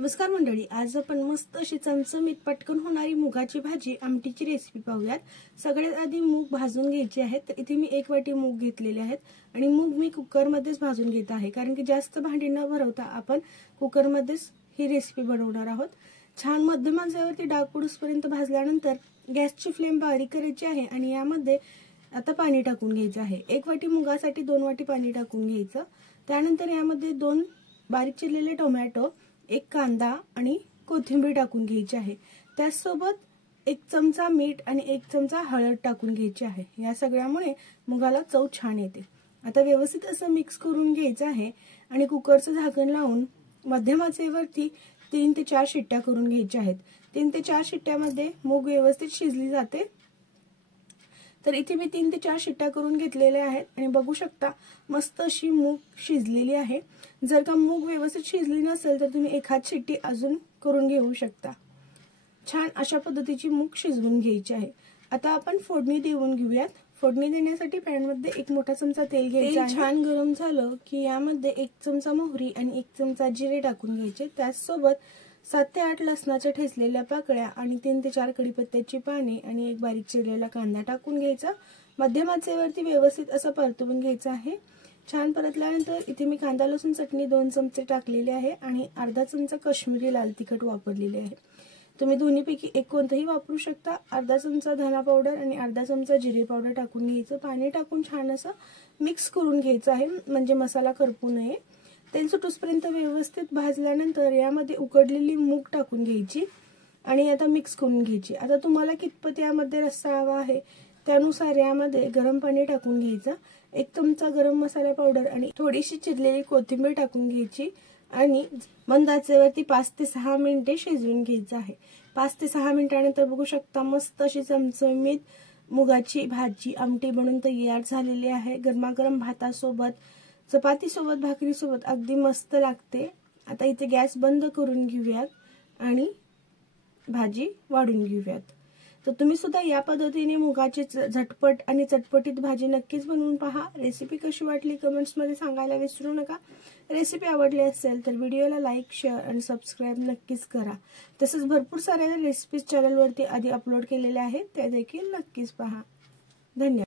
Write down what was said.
नमस्कार मंडळी, आज आपण मस्त अशी चमचमीत पटकन होणारी मुगाची भाजी आमटीची रेसिपी पाहूयात। सगळ्यात आधी मूग भाजून घ्यायचे आहेत। तर इथे मी 1 वाटी मूग घेतलेले आहेत आणि मूग मी कुकर मध्येच भाजून घेत आहे, कारण की जास्त भांडी न भरवता आपण कुकर मध्येच ही रेसिपी बनवणार आहोत। छान मध्यम आचेवरती डाग पडूसपर्यंत भाजल्यानंतर गॅसची फ्लेम बारीक करायची आहे आणि यामध्ये आता पाणी टाकून घ्यायचं आहे। 1 वाटी मुगासाठी 2 वाटी पाणी टाकून घ्यायचं। त्यानंतर यामध्ये 2 बारीक चिरलेले टोमॅटो, 1 कांदा आणि कोथिंबीर टाकून घ्यायची आहे। त्यासोबत 1 चमचा मीठ आणि 1 चमचा हळद टाकून घ्यायची आहे। या सगळ्यामुळे मुगाला चव छान येते। आता व्यवस्थित असं मिक्स करून घ्यायचं आहे आणि कुकरचं झाकण लावून मध्यम आचेवरती 3 ते 4 शिट्ट्या करून घ्यायच्या आहेत। 3 ते 4 शिट्ट्यामध्ये मूग व्यवस्थित शिजली जाते। तर इथे मी 3 ते 4 शिट्ट्या करून घेतलेल्या आहेत आणि बघू शकता मस्त अशी मूग शिजलेली आहे। जर का मूग व्यवस्थित शिजली नसेल तर तुम्ही एखाद शिट्टी अजून करून घेऊ शकता। छान अशा पद्धतीची मूग शिजवून घ्यायची आहे। आता आपण फोडणी देऊन घेऊयात। फोडणी देण्यासाठी पॅन मध्ये 1 मोठा चमचा तेल घ्यायचं आहे। छान गरम झालं की यामध्ये 1 चमचा मोहरी आणि 1 चमचा जिरे टाकून घ्यायचे। त्यासोबत 7 ते 8 लसणाच्या ठेचलेल्या पाकळ्या आणि 3 ते 4 कढीपत्त्याची पाने आणि 1 बारीक चिरलेला कांदा टाकून घ्यायचा। मध्यम आचेवरती व्यवस्थित असं परतवून घ्यायचं आहे। छान परतल्यानंतर इथे मी कांदा लसूण चटणी 2 चमचे टाकलेली आहे आणि अर्धा चमचा काश्मीरी लाल तिखट वापरलेले आहे। तुम्ही दोन्हीपैकी एक कोणतेही वापरू शकता। अर्धा चमचा धना पावडर आणि अर्धा चमचा जिरे पावडर टाकून घ्यायचं। पाणी टाकून छान असं मिक्स करून घ्यायचं आहे, म्हणजे मसाला करपू नये। तेल सुटूसपर्यंत व्यवस्थित भाजल्यानंतर यामध्ये उकडलेली मूग टाकून घ्यायची आणि आता मिक्स करून घ्यायची। आता तुम्हाला कितपत यामध्ये रस्सा हवा आहे त्यानुसार यामध्ये गरम पाणी टाकून घ्यायचं। 1 चमचा गरम मसाला पावडर आणि थोडीशी चिरलेली कोथिंबीर टाकून घ्यायची आणि मंद आचेवरती 5 ते 6 मिनिटे शिजवून घ्यायचं आहे। 5 ते 6 मिनिटांनंतर बघू शकता मस्त अशी चमचमीत मुगाची भाजी आमटी बनून तयार झालेली आहे। गरमागरम भातासोबत, चपाती सोबत, भाकरी सोबत अगदी मस्त लागते। आता इथे गॅस बंद करून घेऊयात आणि भाजी वाढून घेऊयात। तर तुम्ही सुद्धा या पद्धतीने मुगाची झटपट आणि चटपटीत भाजी नक्कीच बनवून पहा। रेसिपी कशी वाटली कमेंट्स मध्ये सांगायला विसरू नका। रेसिपी आवडली असेल तर व्हिडिओला लाईक, शेअर आणि सबस्क्राइब नक्कीच करा। तसंच भरपूर साऱ्या रेसिपीज चॅनलवरती आधी अपलोड केलेल्या आहेत, त्या देखील नक्कीच पहा। धन्यवाद।